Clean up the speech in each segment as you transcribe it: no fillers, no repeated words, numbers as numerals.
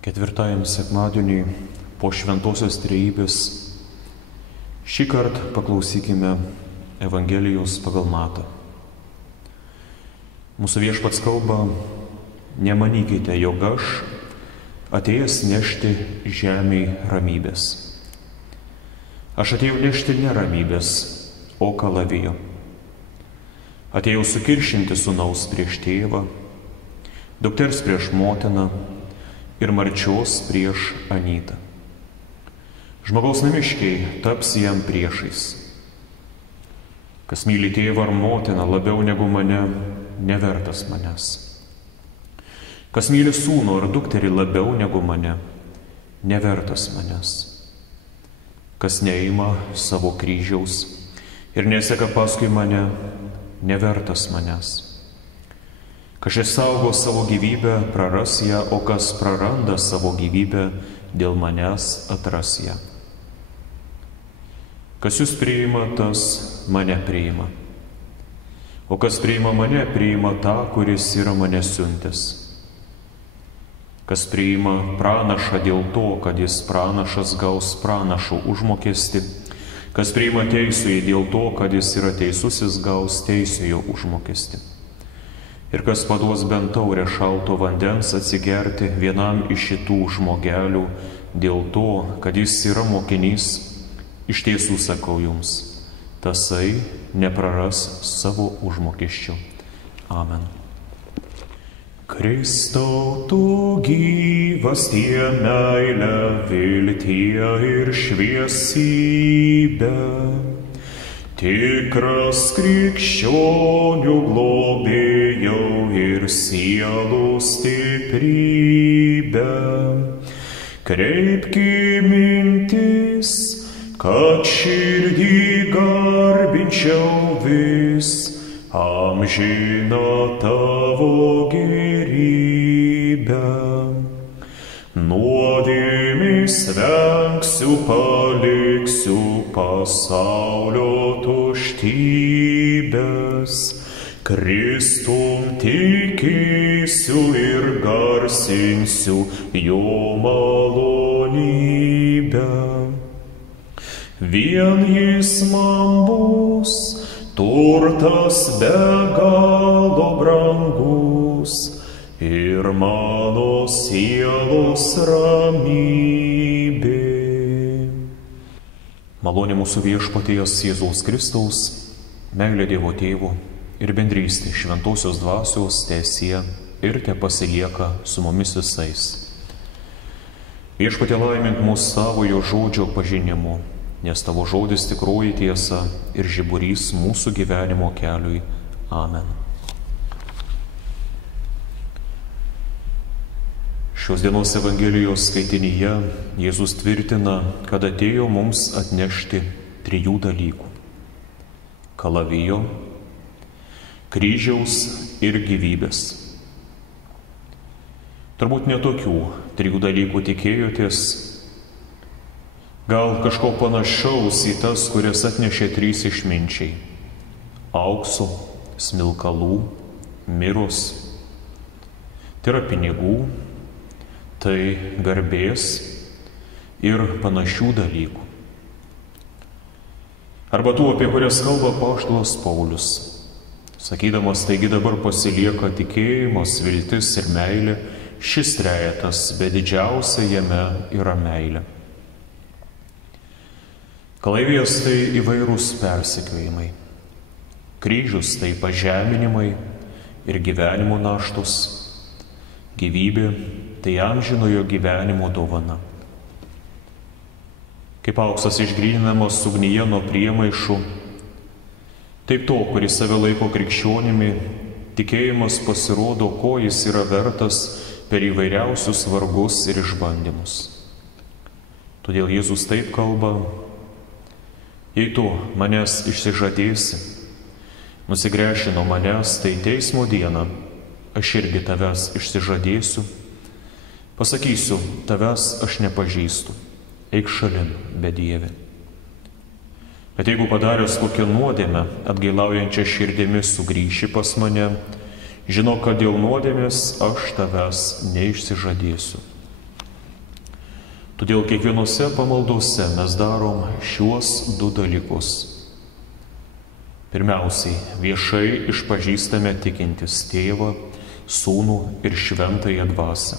Ketvirtajam sekmadieniui po Šventosios Trejybės šį kartą paklausykime Evangelijos pagal Matą. Mūsų Viešpats kalba: nemanykite, jog aš atėjęs nešti žemėj ramybės. Aš atėjau nešti ne ramybės, o kalavijo. Atėjau sukiršinti sūnaus prieš tėvą, dukters prieš motiną ir marčios prieš anytą. Žmogaus namiškiai taps jam priešais. Kas myli tėvą ar motiną labiau negu mane, nevertas manęs. Kas myli sūnų ar dukterį labiau negu mane, nevertas manęs. Kas neima savo kryžiaus ir neseka paskui mane, nevertas manęs. Kas išsaugo savo gyvybę, praras ją, o kas praranda savo gyvybę, dėl manęs atras ją. Kas jūs priima, tas mane priima. O kas priima mane, priima tą, kuris yra mane siuntęs. Kas priima pranašą dėl to, kad jis pranašas, gaus pranašo užmokestį. Kas priima teisųjį dėl to, kad jis yra teisusis, gaus teisėjo užmokestį. Ir kas paduos bent taurę šalto vandens atsigerti vienam iš šitų žmogelių dėl to, kad jis yra mokinys, iš tiesų sakau jums, tasai nepraras savo užmokesčio. Amen. Kristau, tu gyvastie, meilę, viltie ir šviesybę, tikras krikščionių globėjau ir sielų stiprybę. Kreipki mintis, kad širdį garbinčiau vis amžiną tavo gerybę. Nuodėmės vengsiu, paliksiu pasaulio tuštybės, Kristum tikėsiu ir garsinsiu jo malonybę. Vien jis man bus turtas be galo brangus ir mano sielos ramybė. Malonė mūsų Viešpaties Jėzaus Kristaus, meilė Dievo Tėvo ir bendrystė Šventosios Dvasios teesie ir tepasilieka su mumis visais. Viešpatie, laimink mus savojo žodžio pažinimu, nes tavo žodis tikroji tiesa ir žiburys mūsų gyvenimo keliui. Amen. Šios dienos Evangelijos skaitinyje Jėzus tvirtina, kad atėjo mums atnešti trijų dalykų: kalavijo, kryžiaus ir gyvybės. Turbūt netokių trijų dalykų tikėjotės, gal kažko panašaus į tas, kurias atnešė trys išminčiai: aukso, smilkalų, miros. Tai yra pinigų, tai garbės ir panašių dalykų. Arba tų, apie kurias kalba apaštalas Paulius, sakydamas: taigi dabar pasilieka tikėjimas, viltis ir meilė, šis trejetas, bet didžiausia jame yra meilė. Kalavijas tai įvairūs persekiojimai, kryžius tai pažeminimai ir gyvenimo naštos, gyvybė tai amžinojo gyvenimo dovana. Kaip auksas išgryninamas ugnyje nuo priemaišų, taip to, kuris save laiko krikščionimi, tikėjimas pasirodo, ko jis yra vertas per įvairiausius vargus ir išbandymus. Todėl Jėzus taip kalba: jei tu manęs išsižadėsi, nusigręši nuo manęs, tai teismo dieną aš irgi tavęs išsižadėsiu, pasakysiu: tavęs aš nepažįstu, eik šalin, bedieve. Bet jeigu padaręs kokią nuodėmę, atgailaujančią širdimi sugrįši pas mane, žinok, kad dėl nuodėmės aš tavęs neišsižadėsiu. Todėl kiekvienose pamaldose mes darom šiuos du dalykus. Pirmiausiai, viešai išpažįstame tikintis Tėvą, Sūnų ir Šventąją Dvasią.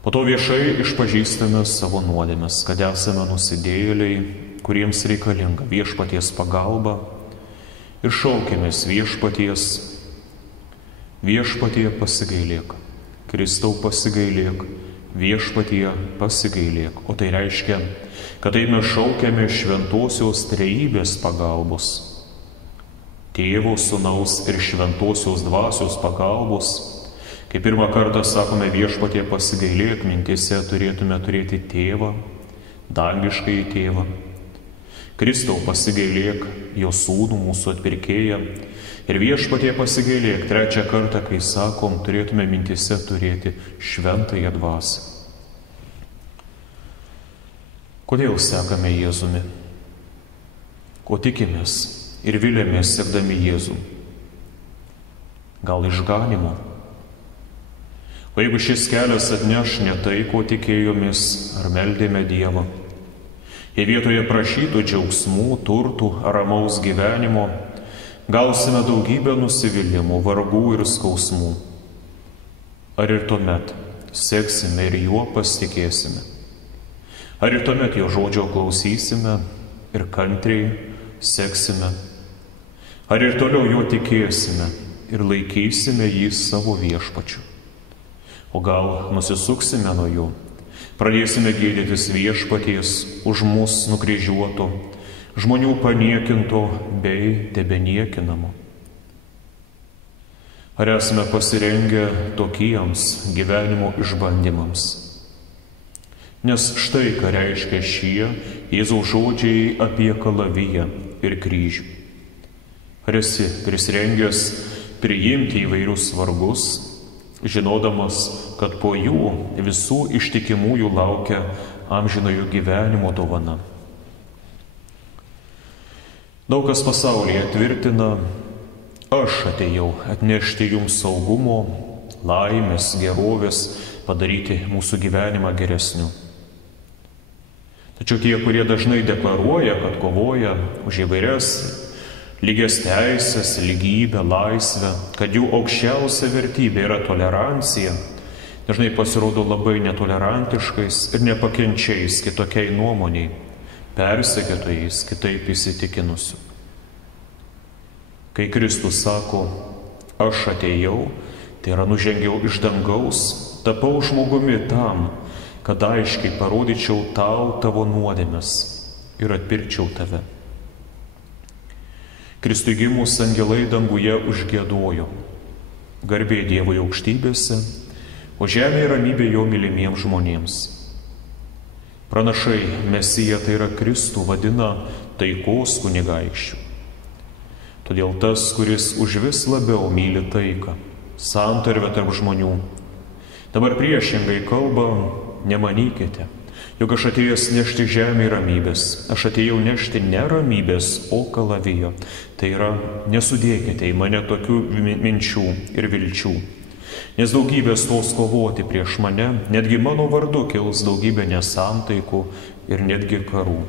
Po to viešai išpažįstame savo nuodėmes, kad esame nusidėjėliai, kuriems reikalinga viešpaties pagalba ir šaukėmės viešpatie pasigailėk, Kristau pasigailėk, viešpatie pasigailėk. O tai reiškia, kad tai mes šaukėme šventosios trejybės pagalbos, Tėvo, Sūnaus ir Šventosios Dvasios pagalbos. Kai pirmą kartą sakome viešpatie pasigailėk, mintyse turėtume turėti Tėvą, dangiškąjį Tėvą. Kristau pasigailėk, jo Sūnų, mūsų atpirkėją. Ir viešpatie pasigailėk, trečią kartą, kai sakom, turėtume mintyse turėti Šventąją Dvasią. Kodėl sekame Jėzumi? Ko tikimės ir vilėmės sekdami Jėzų? Gal išganimo? O jeigu šis kelias atneš ne tai, ko tikėjomės ar meldėme Dievą, jei vietoje prašytų džiaugsmų, turtų ar ramaus gyvenimo, gausime daugybę nusivylimų, vargų ir skausmų. Ar ir tuomet seksime ir juo pasitikėsime? Ar ir tuomet jo žodžio klausysime ir kantriai seksime? Ar ir toliau jo tikėsime ir laikysime jį savo viešpačiu? O gal nusisuksime nuo jo, pradėsime gėdytis viešpaties už mus nukryžiuoto, žmonių paniekinto bei tebeniekinamo? Ar esame pasirengę tokiems gyvenimo išbandymams? Nes štai ką reiškia šie Jėzaus žodžiai apie kalaviją ir kryžių. Ar esi prisirengęs priimti įvairius vargus, žinodamas, kad po jų visų ištikimųjų laukia amžinojo gyvenimo dovana? Daug kas pasaulyje tvirtina, aš atėjau atnešti jums saugumo, laimės, gerovės, padaryti mūsų gyvenimą geresniu. Tačiau tie, kurie dažnai deklaruoja, kad kovoja už įvairias lygias teisės, lygybę, laisvę, kad jų aukščiausia vertybė yra tolerancija, dažnai pasirodo labai netolerantiškais ir nepakenčiais kitokiai nuomoniai, persekiotojais, kitaip įsitikinusių. Kai Kristus sako, aš atėjau, tai yra nužengiau iš dangaus, tapau žmogumi tam, kad aiškiai parodyčiau tau tavo nuodėmes ir atpirkčiau tave. Kristui gimus angelai danguje užgiedojo, garbė Dievui aukštybėse, o žemėje ramybė jo mylimiems žmonėms. Pranašai Mesiją, tai yra Kristų, vadina taikos kunigaikščiu. Todėl tas, kuris užvis labiau myli taiką, santarvę tarp žmonių, dabar priešingai kalba, nemanykite, jog aš atėjęs nešti žemėje ramybės, aš atėjau nešti ne ramybės, o kalavijo. Tai yra, nesudėkite į mane tokių minčių ir vilčių, nes daugybė stos kovoti prieš mane, netgi mano vardu kils daugybė nesantaikų ir netgi karų.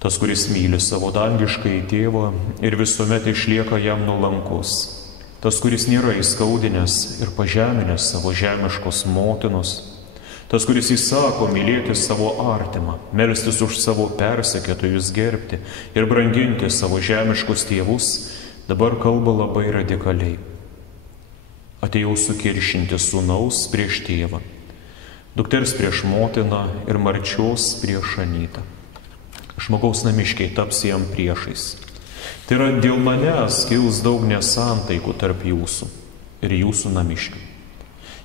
Tas, kuris myli savo dangiškąjį tėvą ir visuomet išlieka jam nuolankus, tas, kuris nėra įskaudinęs ir pažeminęs savo žemiškos motinos, tas, kuris įsako mylėti savo artimą, melstis už savo persekiotojus, gerbti ir branginti savo žemiškus tėvus, dabar kalba labai radikaliai. Atėjau sukiršinti sūnaus prieš tėvą, dukters prieš motiną ir marčios prieš anytą. Žmogaus namiškiai taps jam priešais. Tai yra, dėl manęs kils daug nesantaikų tarp jūsų ir jūsų namiškių.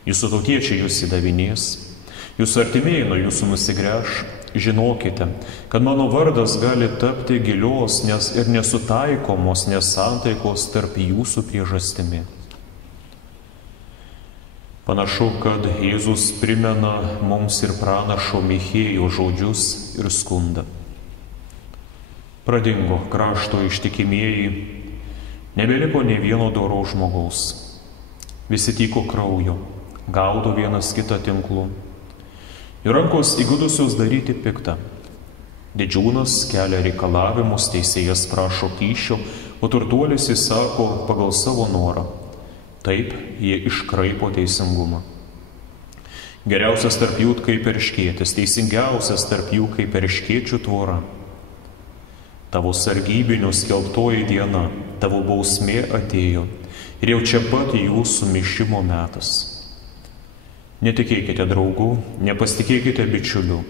Jūsų tautiečiai jūs įdavinės, jūsų artimieji nuo jūsų nusigręš. Žinokite, kad mano vardas gali tapti gilios ir nesutaikomos nesantaikos tarp jūsų priežastimi. Panašu, kad Jėzus primena mums ir pranašo Michėjo žodžius ir skundą. Pradingo krašto ištikimieji, nebeliko nė vieno doraus žmogaus. Visi tyko kraujo, gaudo vienas kitą tinklu. Ir rankos įgudusios daryti piktą. Didžiūnas kelia reikalavimus, teisėjas prašo kyšio, o turtuolis įsako pagal savo norą. Taip jie iškraipo teisingumą. Geriausias tarp jų kaip erškėtis, teisingiausias tarp jų kaip erškėčių tvora. Tavo sargybinių skelbtoji diena, tavo bausmė atėjo ir jau čia pat jūsų mišimo metas. Netikėkite draugų, nepasitikėkite bičiulių.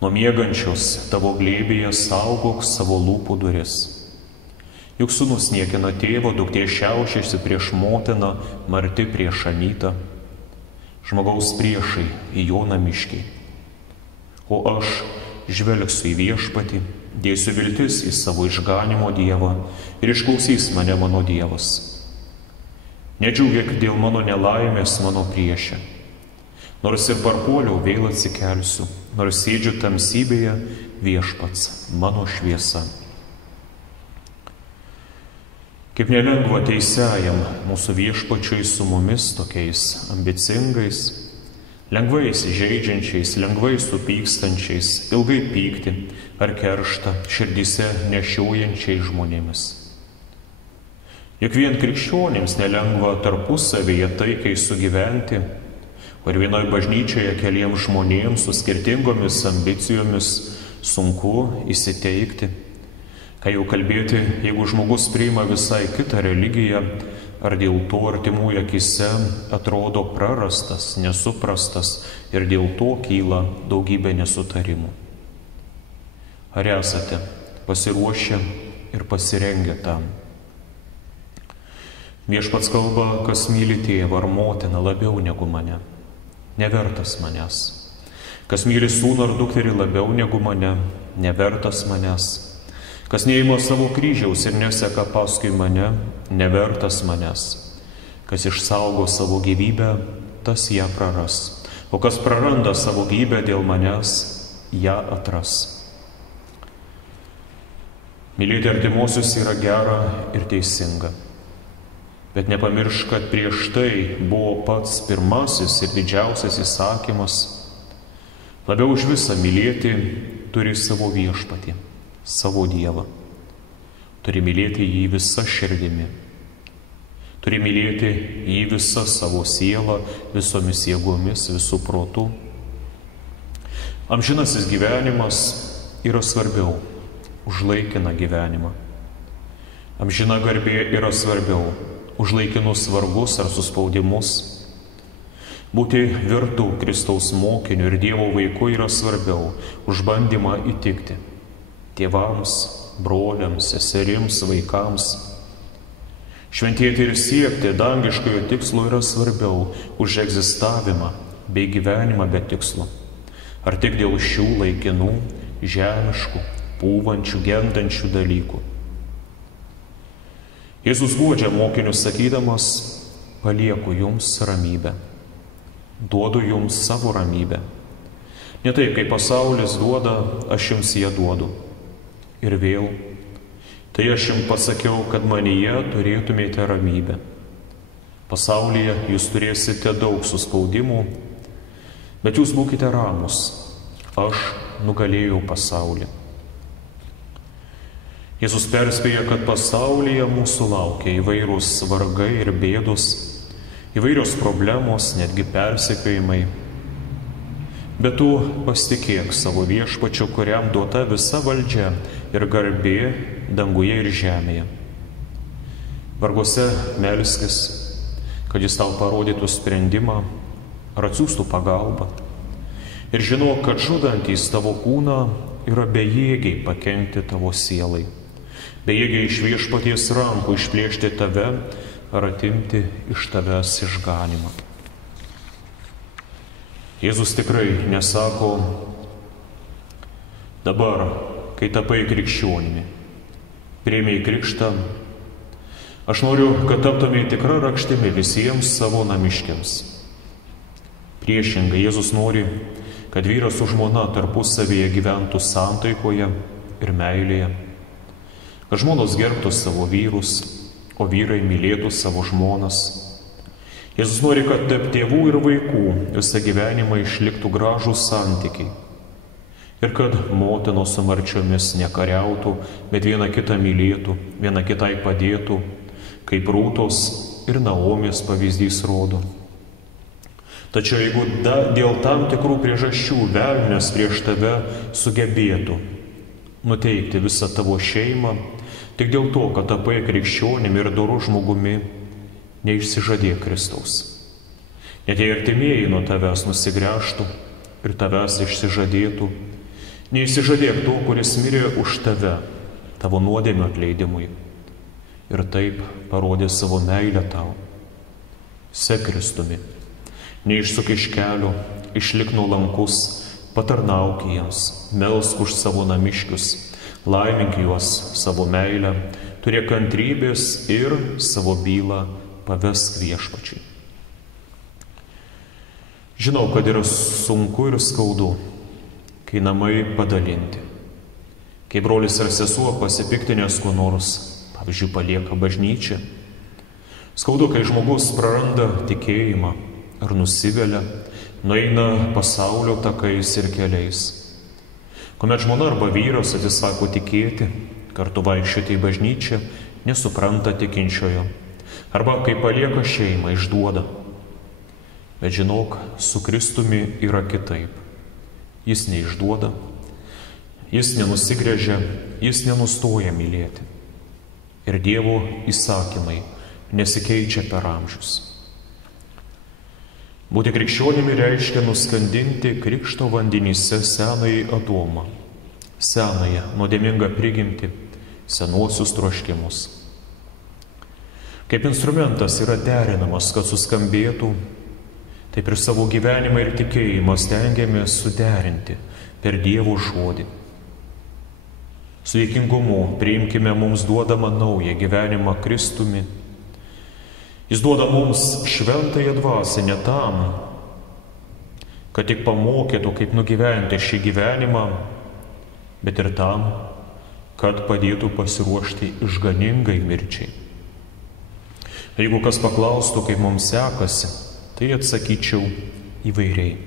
Nuo miegančios tavo glėbyje saugok savo lūpų duris. Juk sūnus niekina tėvo, duktė šiaušiasi prieš motiną, marti prieš anytą. Žmogaus priešai į jo namiškiai. O aš žvelgsiu į viešpatį, dėsiu viltis į savo išganimo Dievą ir išklausys mane mano Dievas. Nedžiūgėk dėl mano nelaimės mano priešė. Nors ir parpuoliau, vėl atsikelsiu, nors sėdžiu tamsybėje, viešpats mano šviesa. Kaip nelengva teisiajam mūsų viešpačiui su mumis tokiais ambicingais, lengvai įsižeidžiančiais, lengvai supykstančiais, ilgai pykti ar kerštą širdyse nešiojančiais žmonėmis. Juk vien krikščionims nelengva tarpusavyje taikiai sugyventi, o ir vienoje bažnyčioje keliems žmonėms su skirtingomis ambicijomis sunku įsiteikti. Ką jau kalbėti, jeigu žmogus priima visai kitą religiją, ar dėl to artimųjų akise atrodo prarastas, nesuprastas ir dėl to kyla daugybė nesutarimų. Ar esate pasiruošę ir pasirengę tam? Viešpats kalba, kas myli tėvą ar motiną labiau negu mane, nevertas manęs. Kas myli sūnų ar dukterį labiau negu mane, nevertas manęs. Kas neima savo kryžiaus ir neseka paskui mane, nevertas manęs. Kas išsaugo savo gyvybę, tas ją praras. O kas praranda savo gyvybę dėl manęs, ją atras. Mylėti artimuosius yra gera ir teisinga. Bet nepamiršk, kad prieš tai buvo pats pirmasis ir didžiausias įsakymas. Labiau už visą mylėti turi savo viešpatį, savo Dievą. Turi mylėti jį visą širdimi. Turi mylėti jį visą savo sielą, visomis jėgomis, visų protų. Amžinasis gyvenimas yra svarbiau už laikiną gyvenimą. Amžina garbė yra svarbiau už laikinus vargus ar suspaudimus. Būti vertu Kristaus mokiniu ir Dievo vaiku yra svarbiau už bandymą įtikti tėvams, broliams, seserims, vaikams. Šventėti ir siekti dangiškojo tikslo yra svarbiau už egzistavimą bei gyvenimą be tikslo. Ar tik dėl šių laikinų, žemiškų, pūvančių, gendančių dalykų. Jėzus guodžia mokinius sakydamas, palieku jums ramybę, duodu jums savo ramybę. Ne taip, kaip pasaulis duoda, aš jums ją duodu. Ir vėl, tai aš jums pasakiau, kad manyje turėtumėte ramybę. Pasaulyje jūs turėsite daug suspaudimų, bet jūs būkite ramus, aš nugalėjau pasaulį. Jėzus perspėja, kad pasaulyje mūsų laukia įvairūs vargai ir bėdos, įvairios problemos, netgi persekiojimai. Bet tu pasitikėk savo viešpačiu, kuriam duota visa valdžia ir garbė danguje ir žemėje. Varguose melskis, kad jis tau parodytų sprendimą ar atsiųstų pagalbą. Ir žinok, kad žudantys tavo kūną yra bejėgiai pakenkti tavo sielai, bejėgiai iš viešpaties rankų išplėšti tave ar atimti iš tavęs išganimą. Jėzus tikrai nesako, dabar, kai tapai krikščionimi, priėmei krikštą, aš noriu, kad taptumei tikra rakštimi visiems savo namiškiams. Priešingai, Jėzus nori, kad vyras su žmona tarpusavyje gyventų santaikoje ir meilėje, kad žmonos gerbtų savo vyrus, o vyrai mylėtų savo žmonas. Jėzus nori, kad tarp tėvų ir vaikų visą gyvenimą išliktų gražūs santykiai. Ir kad motinos su marčiomis nekariautų, bet viena kitą mylėtų, viena kitai padėtų, kaip Rūtos ir Naomės pavyzdys rodo. Tačiau jeigu dėl tam tikrų priežasčių velnias prieš tave sugebėtų nuteikti visą tavo šeimą, tik dėl to, kad tapai krikščionimi ir doru žmogumi, neišsižadėk Kristaus. Net jei artimieji nuo tavęs nusigręžtų ir tavęs išsižadėtų, neišsižadėk to, kuris mirė už tave, tavo nuodėmio atleidimui, ir taip parodė savo meilę tau. Sek Kristumi, neišsuk iš kelio, išlik nuolankus, patarnauk jiems, melsk už savo namiškius, laimink juos savo meilę, turėk kantrybės ir savo bylą pavesk Viešpačiui. Žinau, kad yra sunku ir skaudu, kai namai padalinti, kai brolis ar sesuo pasipiktinęs kuo nors, pavyzdžiui, palieka bažnyčią. Skaudu, kai žmogus praranda tikėjimą ar nusivelia, nueina pasaulio takais ir keliais. Kuomet žmona arba vyras atsisako tikėti, kartu vaikščioti į bažnyčią, nesupranta tikinčiojo, arba kai palieka šeimą, išduoda. Bet žinok, su Kristumi yra kitaip. Jis neišduoda, jis nenusigręžia, jis nenustoja mylėti. Ir Dievo įsakymai nesikeičia per amžius. Būti krikščionimi reiškia nuskandinti krikšto vandenyse senąjį Adomą, senąją nuodėmingą prigimtį, senuosius troškimus. Kaip instrumentas yra derinamas, kad suskambėtų, taip ir savo gyvenimą ir tikėjimą stengiamės suderinti per Dievo žodį. Su dėkingumu priimkime mums duodamą naują gyvenimą Kristumi. Jis duoda mums šventąją dvasią ne tam, kad tik pamokytų, kaip nugyventi šį gyvenimą, bet ir tam, kad padėtų pasiruošti išganingai mirčiai. Jeigu kas paklaustų, kaip mums sekasi, tai atsakyčiau įvairiai.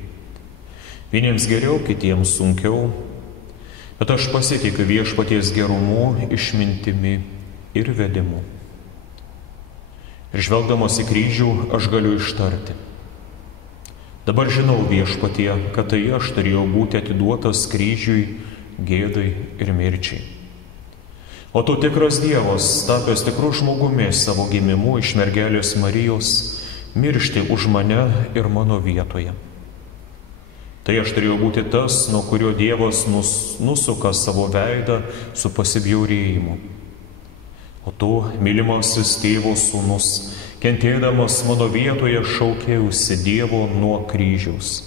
Vieniems geriau, kitiems sunkiau, bet aš pasitikiu Viešpaties gerumu, išmintimi ir vedimu. Ir žvelgdamas į kryžių aš galiu ištarti. Dabar žinau, Viešpatie, kad tai aš turėjau būti atiduotas kryžiui, gėdai ir mirčiai. O tu tikras Dievas, tapęs tikru žmogumi savo gimimu iš mergelės Marijos, miršti už mane ir mano vietoje. Tai aš turėjau būti tas, nuo kurio Dievas nusuka savo veidą su pasibjaurėjimu. O tu, mylimasis Tėvo sūnus, kentėdamas mano vietoje šaukėjusi Dievo nuo kryžiaus.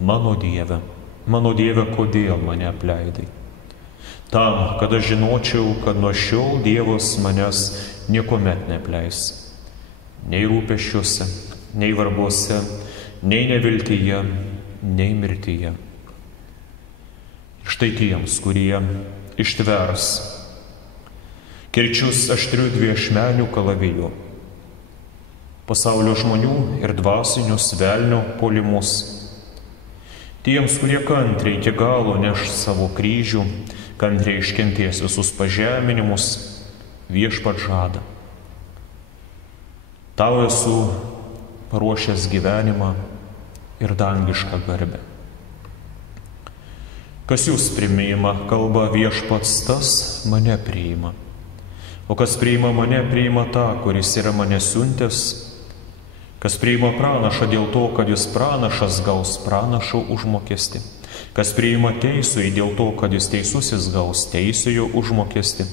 Mano Dieve, kodėl mane apleidai? Tam, kad aš žinočiau, kad nuo šiol Dievas manęs niekuomet neapleis. Nei rūpesčiuose, nei varguose, nei neviltyje, nei mirtyje. Štai tiems, kurie ištvers kirčius aštrių dviešmenių kalavijų, pasaulio žmonių ir dvasinius velnio puolimus. Tiems, kurie kantriai iki galo neš savo kryžių, kantriai iškentės visus pažeminimus, Viešpats žada. Tau esu paruošęs gyvenimą ir dangišką garbę. Kas jūs priima, kalba Viešpats, tas mane priima. O kas priima mane, priima tą, kuris yra mane siuntęs. Kas priima pranašą dėl to, kad jis pranašas, gaus pranašo užmokestį. Kas priima teisųjį dėl to, kad jis teisusis, gaus teisųjų užmokestį.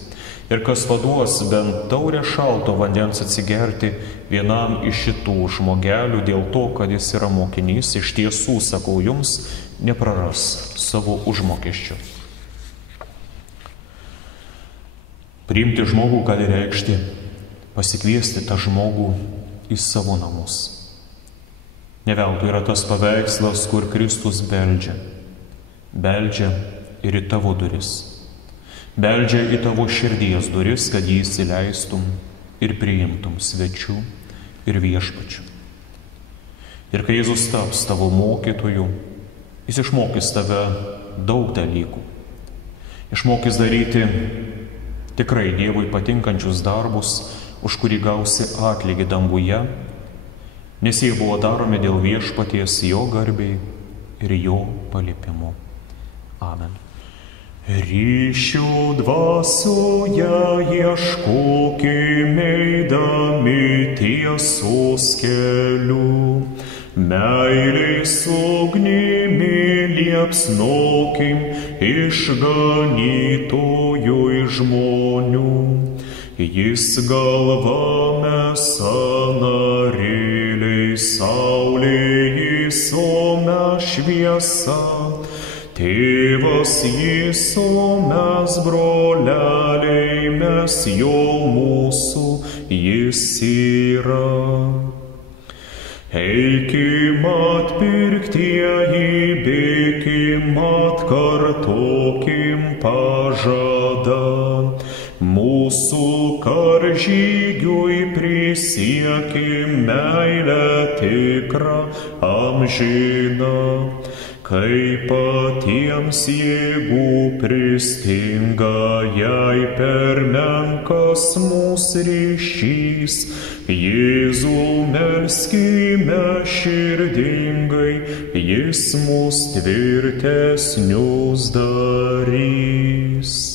Ir kas paduos bent taurę šalto vandens atsigerti vienam iš šitų žmogelių dėl to, kad jis yra mokinys, iš tiesų, sakau jums, nepraras savo užmokesčio. Priimti žmogų gali reikšti pasikviesti tą žmogų į savo namus. Ne veltui yra tas paveikslas, kur Kristus beldžia. Beldžia ir į tavo duris. Beldžia į tavo širdies duris, kad jį įsileistum ir priimtum svečių ir viešpačių. Ir kai Jėzus taps tavo mokytoju, jis išmokys tave daug dalykų. Išmokys daryti tikrai Dievui patinkančius darbus, už kurį gausi atlygį danguje, nes jie buvo daromi dėl viešpaties jo garbei ir jo paliepimo. Amen. Ryšių dvasioje ieškokime eidami tiesos keliu, meilės ugnimi liepsnokim išganytojui žmonių. Jis galva, mes sąnarėliai, saulė jis, o mes šviesa. Tėvas jis, o mes broleliai, mes jo mūsų jis yra. Eikim atpirktieji, bėkim atkartokim pažadą. Mūsų karžygiui prisiekim meilę tikrą amžiną. Kai patiems jėgų pristinga, jei per menkas mūsų ryšys, Jėzų melskime širdingai, jis mus tvirtesnius darys.